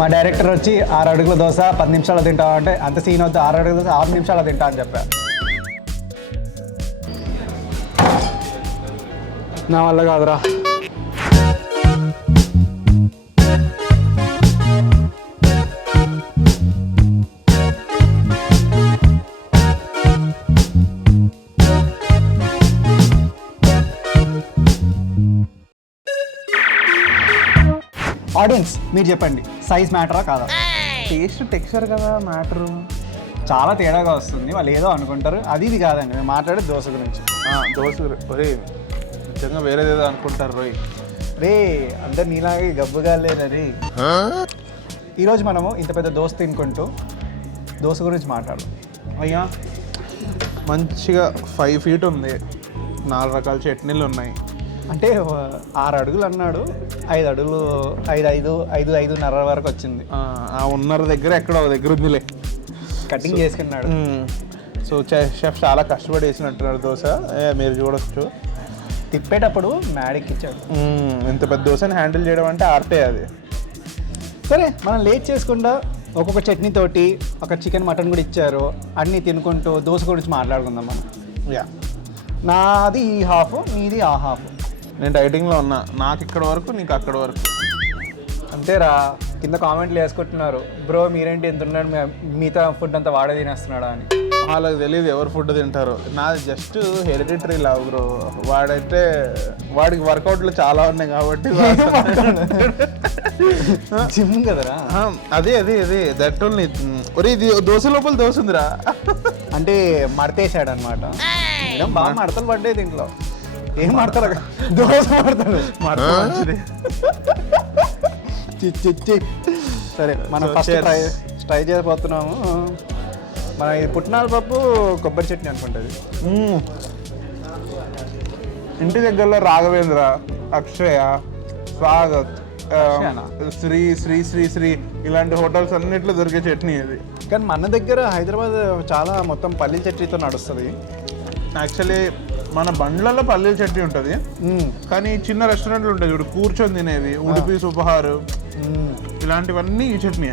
మా డైరెక్టర్ వచ్చి 6 అడుగుల దోశ 10 నిమిషాలు తింటావా అంటే అంత సీన్ వద్దు, 6 అడుగుల దోశ 6 నిమిషాలు తింటా అని చెప్పా. నా వల్ల కాదురా. ఆడియన్స్ మీరు చెప్పండి, సైజ్ మ్యాటరా కాదా? టేస్ట్ టెక్స్చర్ కదా మ్యాటరు. చాలా తేడాగా వస్తుంది, వాళ్ళు ఏదో అనుకుంటారు. అది ఇది కాదండి, మేము మాట్లాడే దోశ గురించి. దోశ ఒరే నిజంగా వేరేదేదో అనుకుంటారు రోయ్. రే అందరు నీలాగే గబ్బుగా లేదని. ఈరోజు మనము ఇంత పెద్ద దోశ తినుకుంటూ దోశ గురించి మాట్లాడు. అయ్యా మంచిగా 5 feet ఉంది, 4 రకాల చట్నీలు ఉన్నాయి. అంటే 6 అడుగులు అన్నాడు, 5 అడుగులు 5.5 వరకు వచ్చింది. ఆ ఉన్నర దగ్గర ఎక్కడ ఒక దగ్గర ఉందిలే, కటింగ్ చేసుకున్నాడు. సో షెఫ్ చాలా కష్టపడి వేసినట్టున్నారు దోశ, మీరు చూడొచ్చు. తిప్పేటప్పుడు మ్యాడిక్ ఇచ్చాడు. ఇంత పెద్ద దోశని హ్యాండిల్ చేయడం అంటే ఆర్టే అది. సరే మనం లేట్ చేసుకుండా ఒక్కొక్క చట్నీ తోటి ఒక చికెన్ మటన్ కూడా ఇచ్చారు, అన్నీ తినుకుంటూ దోశ గురించి మాట్లాడుకుందాం మనం. యా, నాది ఈ హాఫ్, నీది ఆ హాఫ్. నేను డైటింగ్లో ఉన్నా, నాకు ఇక్కడ వరకు నీకు అక్కడ వరకు. అంతేరా, కింద కామెంట్లు వేసుకుంటున్నారు, బ్రో మీరేంటి ఎంత ఉన్నాడు, మిగతా ఫుడ్ అంతా వాడే తినేస్తున్నాడా అని. వాళ్ళకి తెలియదు ఎవరు ఫుడ్ తింటారు. నాది జస్ట్ హెరిడిటరీ లవ్ బ్రో. వాడైతే వాడికి వర్కౌట్లు చాలా ఉన్నాయి కాబట్టి జిమ్ కదరా. అదే అదే అదే దట్ ఓన్లీ. ఒరే ఇది దోశ లోపల దోశ ఉందిరా అంటే మడతేసాడు అనమాట. బాగా మడతలు పడ్డాయి దీంట్లో. ఏం మడతారు, దోశ మడతాడు. మంచిది. సరే మనం ఫస్ట్ ట్రై చేయబోతున్నాము. మన ఇది పుట్నాల పప్పు కొబ్బరి చట్నీ అనుకుంటుంది. ఇంటి దగ్గరలో రాఘవేంద్ర, అక్షయ, స్వాగత్, శ్రీ శ్రీ శ్రీ శ్రీ ఇలాంటి హోటల్స్ అన్నిట్లో దొరికే చట్నీ ఇది. కానీ మన దగ్గర హైదరాబాద్ చాలా మొత్తం పల్లీల చట్నీతో నడుస్తుంది. యాక్చువల్లీ మన బండ్లలో పల్లీల చట్నీ ఉంటుంది, కానీ చిన్న రెస్టారెంట్లు ఉంటాయి చూడు కూర్చొని తినేవి, ఉడిపి సుపహారు ఇలాంటివన్నీ ఈ చట్నీ.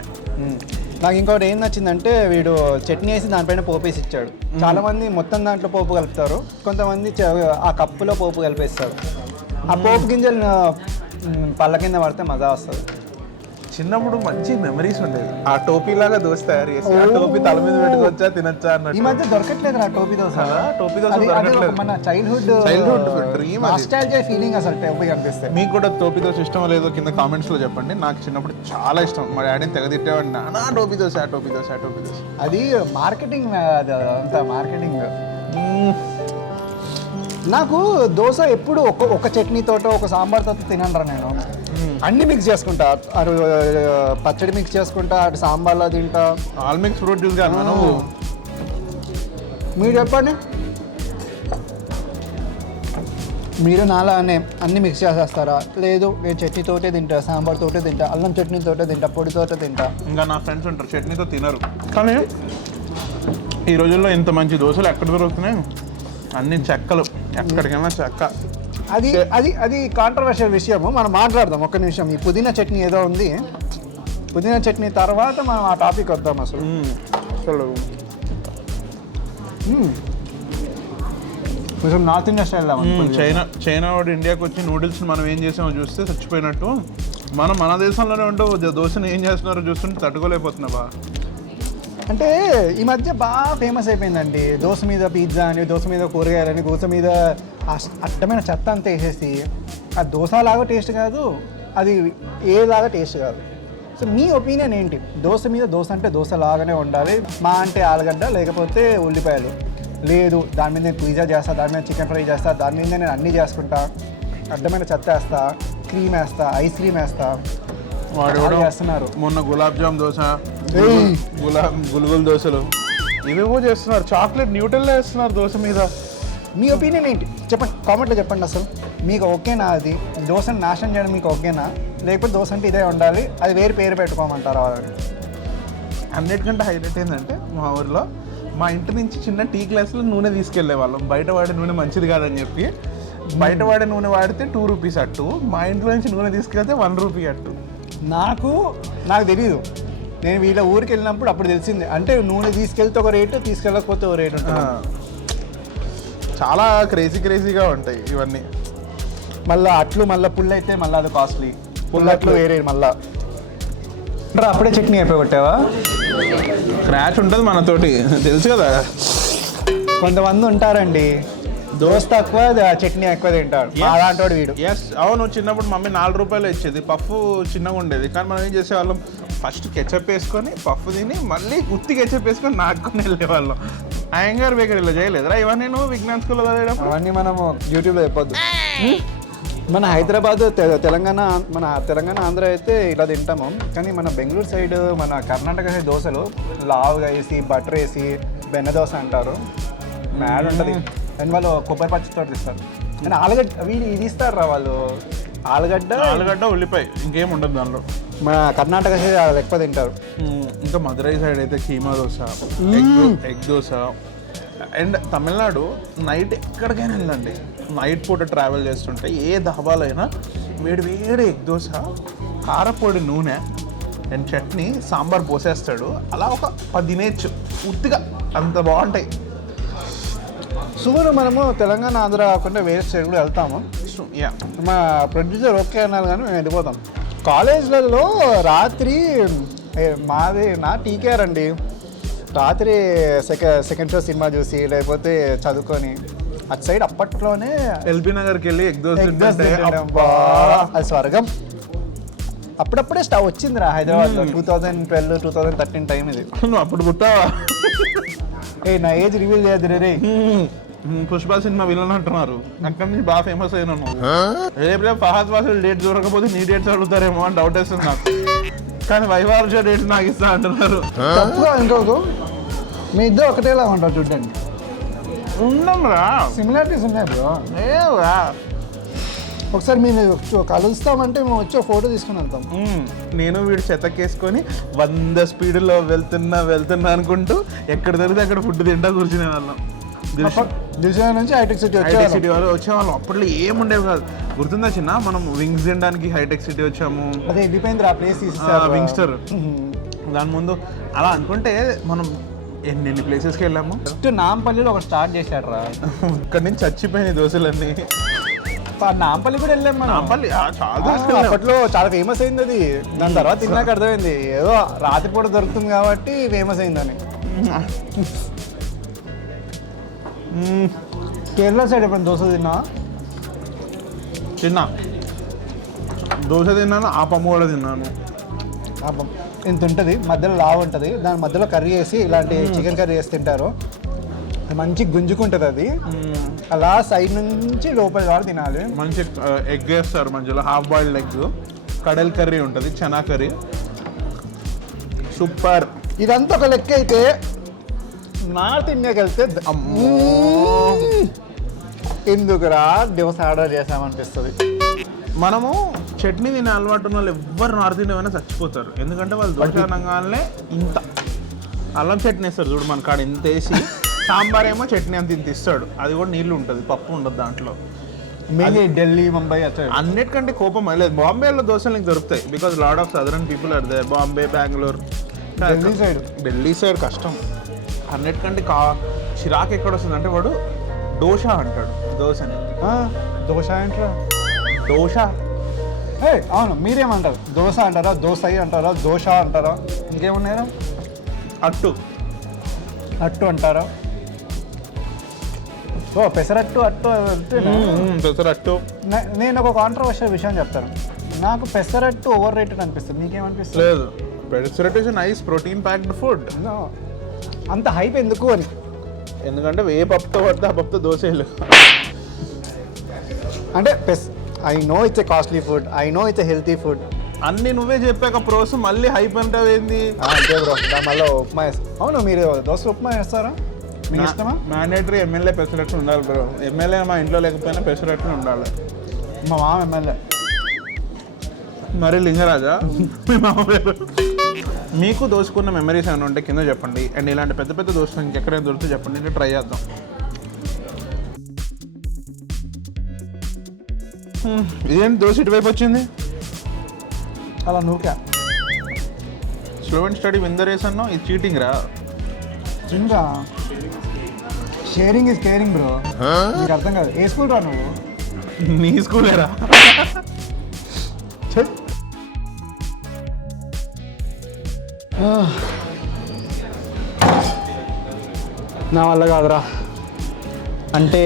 నాకు ఇంకోటి ఏం నచ్చిందంటే వీడు చట్నీ వేసి దానిపైన పోపు వేసి ఇచ్చాడు. చాలా మంది మొత్తం దాంట్లో పోపు కలుపుతారు, కొంతమంది ఆ కప్పులో పోపు కలిపేస్తారు. ఆ పోపు గింజలు పళ్ళ కింద పడితే మజా వస్తుంది. చిన్నప్పుడు మంచి మెమరీస్ ఉండేది. ఆ టోపీ లాగా దోశ తయారు చేసి ఆ టోపీ తల మీద పెట్టుకోవచ్చా తినచ్చా అన్నట్టు. ఈ మధ్య దొరకట్లేదు ఆ టోపీ దోశ. టోపీ దోశ దొరకట్లేదు. మన చైల్డ్హుడ్ డ్రీమ్, నాస్టాల్జియా ఫీలింగ్ అసలు టోపీ కనిపిస్తే. మీకు కూడా టోపీ దోశ ఇష్టమో లేదో కింద కామెంట్స్ లో చెప్పండి. నాకు చిన్నప్పుడు చాలా ఇష్టం. మా డాడీని తెగ తిట్టేవాడిని, నా టోపీ దోశ టోపీ దోశ టోపీ దోశ. అది మార్కెటింగ్, అంత మార్కెటింగ్. నాకు దోశ ఎప్పుడు ఒక చట్నీ తోటో ఒక సాంబార్ తోట తినరా నేను. అన్ని మిక్స్ చేసుకుంటా, అటు పచ్చడి మిక్స్ చేసుకుంటా, అటు సాంబార్లో తింటా. ఆల్ మిక్స్ ఫ్రూట్ జ్యూస్ కాదు నువ్వు. మీరు చెప్పండి, మీరు నాలానే అన్ని మిక్స్ చేసేస్తారా? లేదు నేను చట్నీతోటే తింటా, సాంబార్ తోటే తింటా, అల్లం చట్నీతోటే తింటా, పొడితోటే తింటా. ఇంకా నా ఫ్రెండ్స్ ఉంటారు చట్నీతో తినరు. కానీ ఈ రోజుల్లో ఇంత మంచి దోశలు ఎక్కడ దొరుకుతున్నాయి? అన్ని చెక్కలు, ఎక్కడికైనా చెక్క. అది అది అది కాంట్రవర్షియల్ విషయము, మనం మాట్లాడదాం ఒక్క నిమిషం. ఈ పుదీనా చట్నీ ఏదో ఉంది, పుదీనా చట్నీ తర్వాత మనం ఆ టాపిక్ వద్దాం. అసలు కొంచెం నార్త్ ఇండియా స్టైల్. చైనా వాడు ఇండియాకి వచ్చి నూడిల్స్ మనం ఏం చేసామో చూస్తే చచ్చిపోయినట్టు, మన దేశంలోనే ఉంటూ దోశను ఏం చేస్తున్నారో చూస్తుంటే తట్టుకోలేకపోతున్నా బా. అంటే ఈ మధ్య బాగా ఫేమస్ అయిపోయిందండి దోశ మీద పిజ్జా అని, దోశ మీద కూరగాయలని, దోశ మీద అడ్డమైన చెత్త అంతా వేసేసి. ఆ దోశ లాగా టేస్ట్ కాదు, అది ఏలాగా టేస్ట్ కాదు. సో మీ ఒపీనియన్ ఏంటి? దోశ మీద దోశ అంటే దోశ లాగానే ఉండాలి, మా అంటే ఆలుగడ్డ లేకపోతే ఉల్లిపాయలు లేదు, దాని మీద నేను పిజ్జా చేస్తా, దాని మీద చికెన్ ఫ్రై చేస్తా, దాని మీద నేను అన్నీ చేసుకుంటా, అడ్డమైన చెత్త వేస్తా, క్రీమ్ వేస్తా, ఐస్ క్రీమ్ వేస్తా. వాడు చేస్తున్నారు మొన్న గులాబ్ జామ్ దోశ, గుల్గుల్ దోశలు ఇవేవో చేస్తున్నారు. చాక్లెట్ న్యూటెల్లా వేస్తున్నారు దోశ మీద. మీ ఒపీనియన్ ఏంటి చెప్పండి, కామెంట్లో చెప్పండి. అసలు మీకు ఓకేనా? అది దోశను నాశనం చేయడం మీకు ఓకేనా? లేకపోతే దోశ అంటే ఇదే ఉండాలి, అది వేరే పేరు పెట్టుకోమంటారా వాళ్ళని? అన్నిటికంటే హైలైట్ ఏంటంటే మా ఊర్లో మా ఇంటి నుంచి చిన్న టీ గ్లాసులో నూనె తీసుకెళ్లే వాళ్ళం. బయట వాడే నూనె మంచిది కాదని చెప్పి బయట వాడే నూనె వాడితే 2 రూపీస్ అట్టు, మా ఇంట్లో నుంచి నూనె తీసుకెళ్తే 1 రూపీ అట్టు. నాకు తెలియదు. నేను వీళ్ళ ఊరికి వెళ్ళినప్పుడు అప్పుడు తెలిసింది. అంటే నూనె తీసుకెళ్తే ఒక రేటు, తీసుకెళ్ళకపోతే ఒక రేటు ఉంటుంది. చాలా క్రేజీగా ఉంటాయి ఇవన్నీ. మళ్ళీ అట్లు మళ్ళీ పుల్ అయితే మళ్ళీ అది కాస్ట్లీ. పుల్లట్లు వేరే మళ్ళా. అప్పుడే చట్నీ అయిపోయి కొట్టావా? క్రాచ్ ఉంటుంది మనతోటి, తెలుసు కదా. కొంతమంది ఉంటారండి దోశ తక్కువ చట్నీ ఎక్కువ తింటాడు. అలాంటి వాడు వీడు. ఎస్, అవును. చిన్నప్పుడు మమ్మీ 4 రూపాయలు ఇచ్చేది, పఫ్ చిన్నగా ఉండేది. కానీ మనం ఏం చేసేవాళ్ళం, ఫస్ట్ కెచప్ వేసుకొని పఫ్ తిని మళ్ళీ ఉత్తి కెచప్ వేసుకొని నాటుకొని వెళ్ళేవాళ్ళం. అయ్యంగార్ బేకరీలో చేయలేదురా ఇవన్నీ నువ్వు విజ్ఞాన్ స్కూల్లో చదివేటప్పుడు? అవన్నీ మనము యూట్యూబ్లో చెప్పొద్దు. మన హైదరాబాద్ తెలంగాణ ఆంధ్ర అయితే ఇలా తింటాము. కానీ మన బెంగళూరు సైడ్, మన కర్ణాటక సైడ్ దోశలు లావుగా వేసి బటర్ వేసి బెన్న దోశ అంటారు. మ్యాడ్ ఉంటుంది. అండ్ వాళ్ళు కొబ్బరి పచ్చితో ఇస్తారు. అండ్ ఆలుగడ్డ ఇది ఇస్తారు వాళ్ళు. ఆలుగడ్డ ఉల్లిపాయ, ఇంకేం ఉండదు దానిలో. మన కర్ణాటక సైడ్ వాళ్ళు ఎక్కువ తింటారు. ఇంకా మదురై సైడ్ అయితే keema dosa, egg dosa. And Tamil Nadu night ఎక్కడికైనా వెళ్ళండి, నైట్ పూట ట్రావెల్ చేస్తుంటే ఏ ధాబాలైనా వేడి ఎగ్ దోశ, కారపొడి నూనె అండ్ చట్నీ, సాంబార్ పోసేస్తాడు. అలా ఒక 10 తినేయచ్చు ఉత్తిగా, అంత బాగుంటాయి. సుమారు మనము తెలంగాణ ఆంధ్ర కాకుండా వేరే సైడ్ కూడా వెళ్తాము. మా ప్రొడ్యూసర్ ఓకే అన్నారు కానీ మేము వెళ్ళిపోతాం. కాలేజ్లలో రాత్రి నా టీకేఆర్ అండి, రాత్రి సెకండ్ షో సినిమా చూసి లేకపోతే చదువుకొని అటు సైడ్ అప్పట్లోనే ఎల్బీ నగర్కి వెళ్ళి ఎగ్ దోశ అది స్వర్గం. అప్పుడప్పుడే వచ్చిందిరా హైదరాబాద్లో. 2012, 2013 టైం ఇది. నువ్వు అప్పుడు పుట్టావా? నా ఏజ్ రివీల్ చేయద్దు రే. పుష్ప సినిమా విలన్ అంటున్నారు, అక్కడి నుంచి బాగా ఫేమస్ అయినా. రేపు ఫహద్ వాసులు డేట్ దొరకపోతే నీ డేట్స్ అడుగుతారేమో అని డౌట్ వేస్తుంది నాకు. కానీ వైవార్ష డేట్ నాకు ఇస్తా అంటున్నారు. తప్పుగా ఇంకోకు మీ ఇద్దరు ఒకటేలా ఉంటారు చూడండి. ఉన్నాంరా, సిమిలారిటీస్ ఉన్నాయి బ్రో. ఏవా ఒకసారి మీరు కలుస్తామంటే మేము వచ్చి ఫోటో తీసుకుని వెళ్తాం. నేను వీడు చెత్తకేసుకొని 100 స్పీడ్లో వెళ్తున్నా అనుకుంటూ ఎక్కడ దొరికితే అక్కడ ఫుడ్ తింటా కూర్చునే వాళ్ళం. దిల్షుక్ నుంచి హైటెక్ సిటీ వాళ్ళు వచ్చేవాళ్ళం. అప్పట్లో ఏముండేవి కాదు. గుర్తుందా చిన్న, మనం వింగ్స్ తినడానికి హైటెక్ సిటీ వచ్చాము. అదే వెళ్ళిపోయింది ఆ ప్లేస్, వింగ్స్టర్. దాని ముందు అలా అనుకుంటే మనం ఎన్ని ప్లేసెస్కి వెళ్ళాము. ఫస్ట్ నాంపల్లిలో ఒక స్టార్ట్ చేశాడు రా. ఇక్కడ నుంచి చచ్చిపోయినాయి దోశలన్నీ. నాంపల్లి కూడా వెళ్ళాము మనం. నాంపల్లి అప్పట్లో చాలా ఫేమస్ అయింది అది. దాని తర్వాత తిన్నాక అర్థమైంది ఏదో రాత్రిపూట దొరుకుతుంది కాబట్టి ఫేమస్ అయిందని. కేరళ సైడ్ ఎప్పుడు దోశ తిన్నాను, ఆపమ్మ కూడా తిన్నాను. ఇంత ఉంటుంది, మధ్యలో లావు ఉంటుంది, దాని మధ్యలో కర్రీ వేసి ఇలాంటి చికెన్ కర్రీ వేసి తింటారు. మంచి గుంజుకుంటుంది అది. అలా సైడ్ నుంచి లోపల వారు తినాలి. మంచి ఎగ్ వేస్తారు మధ్యలో, హాఫ్ బాయిల్డ్ ఎగ్, కడల్ కర్రీ ఉంటుంది, చనా కర్రీ, సూపర్. ఇదంతా ఒక లెక్క అయితే నార్త్ ఇండియాకి వెళ్తే ఎందుకురా దోశ ఆర్డర్ చేసామనిపిస్తుంది. మనము చట్నీ తినే అలవాటు ఉన్న వాళ్ళు ఎవ్వరు నార్త్ ఇండియా అయినా చచ్చిపోతారు. ఎందుకంటే వాళ్ళు దోశ అనగానే ఇంత అల్లం చట్నీ వేస్తారు చూడు, మన కాడ ఇంత వేసి, సాంబార్ ఏమో చట్నీ అంత ఇంత ఇస్తాడు. అది కూడా నీళ్ళు ఉంటుంది, పప్పు ఉండదు దాంట్లో. మేబీ ఢిల్లీ, ముంబై అన్నిటికంటే కోపం లేదు. బాంబేలో దోశలు నీకు దొరుకుతాయి, because lot of southern people are there. Bombay, Bengaluru, Delhi side కష్టం. అన్నిటికంటే చిరాకు ఎక్కడ వస్తుంది అంటే వాడు దోశ అంటాడు. దోశని దోశ అంటారా? దోశ అవును, మీరేమంటారు? దోశ అంటారా, దోశ అంటారా, దోశ అంటారా, ఇంకేమున్నాయా? అట్టు అంటారా? పెసరట్టు పెసరట్టు. నేను ఒక కాంట్రవర్షియల్ విషయం చెప్తాను. నాకు పెసరట్టు ఓవర్ రేటెడ్ అనిపిస్తుంది. నీకేమనిపిస్తుంది? లేదు, pesarattu is nice protein packed food. అంత హైప్ ఎందుకు అని. ఎందుకంటే ఏ పప్పుతో పడితే ఆ పప్పుతో దోశలు. అంటే I know it's a costly food, I know it's a healthy food. అన్ని నువ్వే చెప్పాక ప్రోస్ మళ్ళీ హైప్ అంటావు ఏంది? అంతే బ్రో, మళ్ళీ ఉప్మా అవును, మీరు దోశ ఉప్మా వేస్తారా? మీకు ఇష్టమా? మ్యాండేటరీ ఎమ్మెల్యే పెసరట్టు ఉండాలి బ్రో. ఎమ్మెల్యే మా ఇంట్లో లేకపోయినా పెసరట్టు ఉండాలి. మా మామ ఎమ్మెల్యే. మరి లింగరాజా మీ మామ పేరు. మీకు దోసుకున్న మెమరీస్ ఏమైనా ఉంటే కింద చెప్పండి. అండ్ ఇలాంటి పెద్ద పెద్ద దోశలు ఇంకెక్కడైనా దొరికితే చెప్పండి, ఇంకా ట్రై చేద్దాం. ఇదేంటి దోశ ఇటువైపు వచ్చింది? అలా నూకా slow and steady win the race అన్నావు, ఇది చీటింగ్ రా. ఇంకా షేరింగ్ ఇస్ కేరింగ్ బ్రో. నీకు అర్థం కాదు. ఏ స్కూల్ రా నువ్వు? నీ స్కూలేరా? చెయ్. నా వల్ల కాదురా. అంటే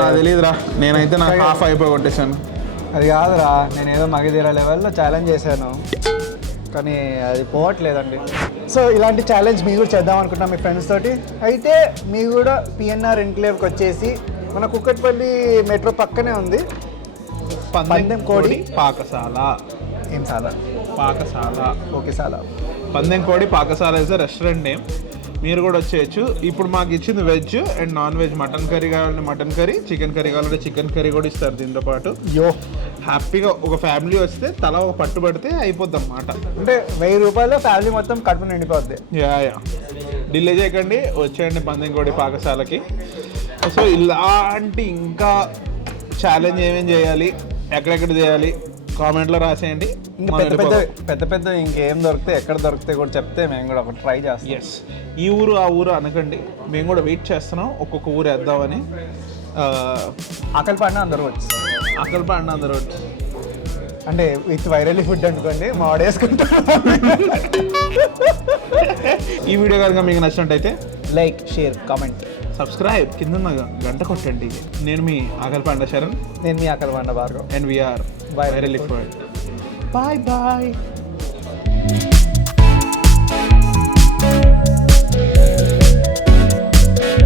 నాకు తెలియదురా, నేనైతే నాకు హాఫ్ అయిపోయి కొట్టేశాను. అది కాదురా, నేను ఏదో మగధీర లెవెల్లో ఛాలెంజ్ చేశాను కానీ అది పోవట్లేదండి. సో ఇలాంటి ఛాలెంజ్ మీరు కూడా చేద్దాం అనుకుంటున్నాం మీ ఫ్రెండ్స్ తోటి. అయితే మీరు కూడా పిఎన్ఆర్ ఎన్క్లేవ్కి వచ్చేసి మన కుక్కట్పల్లి మెట్రో పక్కనే ఉంది పందెం కోడి పాకశాల. ఏం సాలా? పాకశాల. ఓకే సాలా. పందెం కోడి పాకశాల ఇస్ రెస్టారెంట్ నేమ్. మీరు కూడా వచ్చేయచ్చు. ఇప్పుడు మాకు ఇచ్చింది veg and non veg. Mutton curry కావాలంటే మటన్ కర్రీ, చికెన్ కర్రీ కావాలంటే చికెన్ కర్రీ కూడా ఇస్తారు దీంతో పాటు. యో హ్యాపీగా ఒక ఫ్యామిలీ వస్తే తల ఒక పట్టు పడితే అయిపోద్ది అన్నమాట. అంటే 1000 రూపాయలు ఫ్యామిలీ మొత్తం కడుపు నిండిపోద్ది. యా డిలే చేయకండి, వచ్చేయండి పందెం కోడి పాకశాలకి. సో ఇలాంటి ఇంకా ఛాలెంజ్ ఏమేం చేయాలి, ఎక్కడెక్కడ చేయాలి కామెంట్లో రాసేయండి. ఇంకా పెద్ద పెద్ద ఇంకేం దొరికితే ఎక్కడ దొరికితే కూడా చెప్తే మేము కూడా ఒకటి ట్రై చేస్తాం. ఎస్, ఈ ఊరు ఆ ఊరు అనకండి, మేము కూడా వెయిట్ చేస్తున్నాం ఒక్కొక్క ఊరు వేద్దామని. ఆకలి పడినా అందరూ వచ్చి అక్కలపా అన్న అందరూ వచ్చి అంటే విత్ వైరల్ ఫుడ్ అనుకోండి మా వాడేసుకుంటాం. ఈ వీడియో కనుక మీకు నచ్చినట్టయితే లైక్, షేర్, కామెంట్, సబ్స్క్రైబ్, కింద ఉన్న గంట కొట్టండి. నేను మీ ఆకల్పాండ శరణ్ నేను మీ ఆకలి పండ Bhargav. And we are viral food. Bye bye.